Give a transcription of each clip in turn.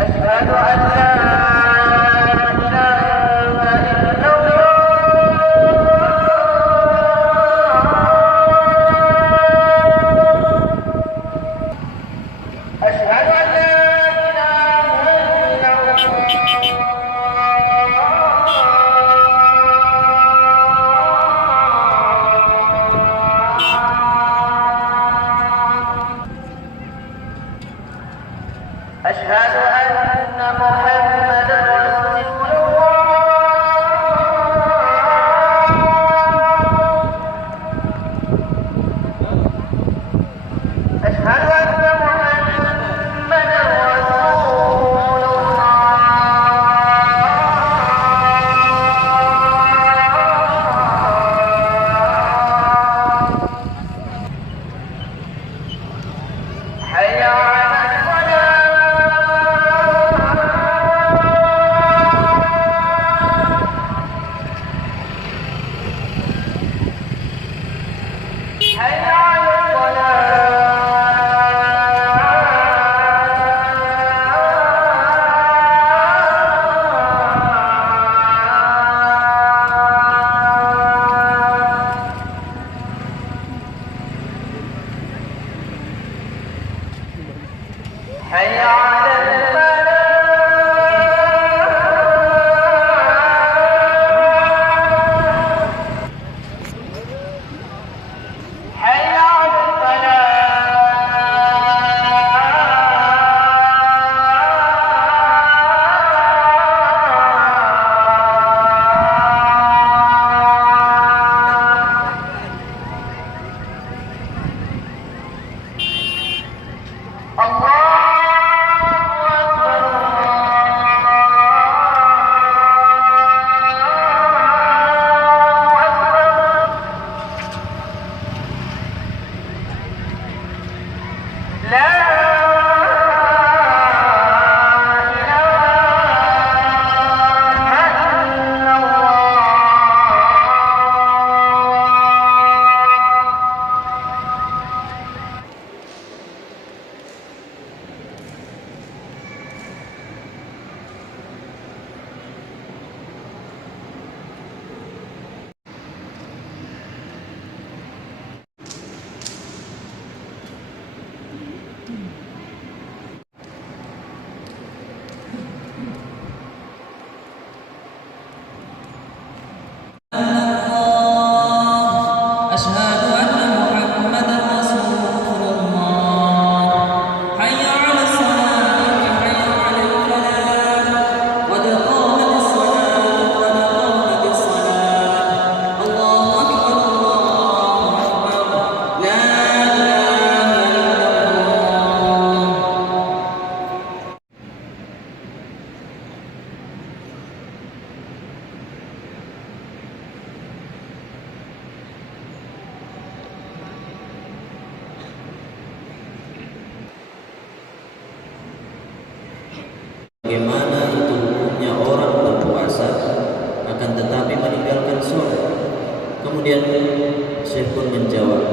أشهد أن لا إله إلا الله. أشهد أن لا إله إلا الله. أشهد أن محمدا رسول الله. أشهد أن محمدا رسول الله. حي على حي على الفلاح. حي على الفلاح. لا إله إلا الله. أشهد أن محمدا رسول الله. حي على الصلاة حي على الفلاح. قد قامت الصلاة قد قامت الصلاة. الله أكبر الله أكبر. لا إله إلا الله. Bagaimana itu hukumnya orang berpuasa akan tetapi meninggalkan sholat? Kemudian Syekh pun menjawab,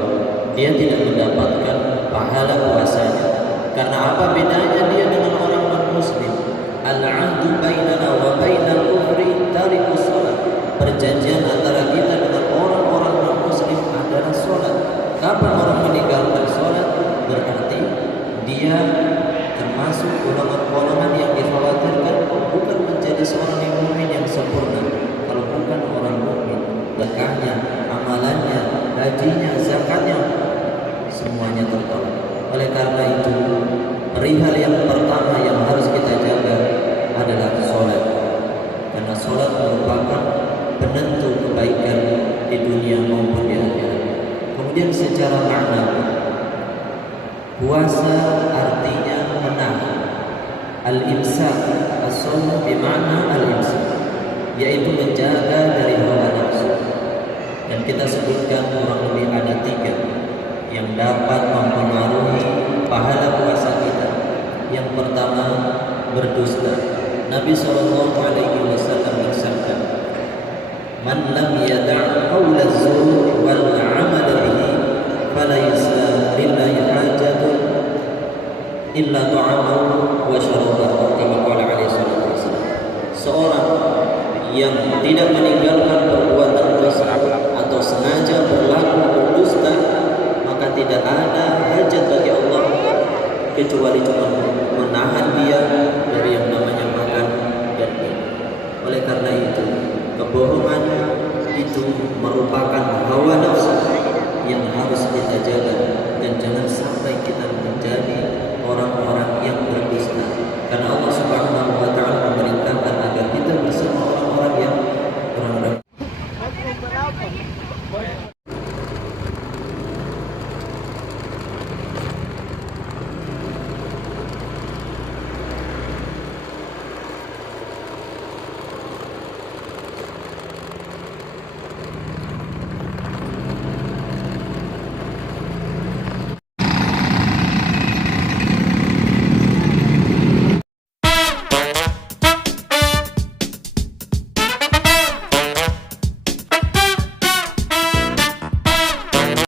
dia tidak mendapatkan pahala puasanya. Karena apa bedanya dia dengan orang non-muslim? Al-'ahdu bainana wa bainal kufri tarikus sholat. Perjanjian antara kita dengan orang-orang non-muslim adalah sholat. Kapan orang meninggalkan sholat, berarti dia termasuk golongan-golongan yang dikhawatirkan bukan menjadi seorang yang mukmin yang sempurna. Kalau bukan orang mukmin, zakahnya, amalannya, hajinya, zakatnya, semuanya tertolak. Oleh karena itu, perihal yang pertama yang harus kita jaga adalah sholat. Karena sholat merupakan penentu kebaikan di dunia maupun di akhirat. Kemudian secara makna, puasa artinya menahan. Al-imsak, as-shaum bermakna al-imsak, yaitu menjaga dari hawa nafsu. Dan kita sebutkan kurang lebih ada 3 yang dapat mempengaruhi pahala puasa kita. Yang pertama, berdusta. Nabi SAW bersabda, "Man lam yada' qawla az-zur wal 'amal bihi falaysa lillahi hajatun illa ta'amahu wa syarabahu." seseorang yang tidak meninggalkan perbuatan dosa atau sengaja berlaku berdusta, maka tidak ada hajat bagi Allah kecuali cuma menahan dia dari yang namanya makan dan minum. Oleh karena itu, kebohongan itu merupakan hawa nafsu yang harus kita jaga, dan jangan sampai kita menjadi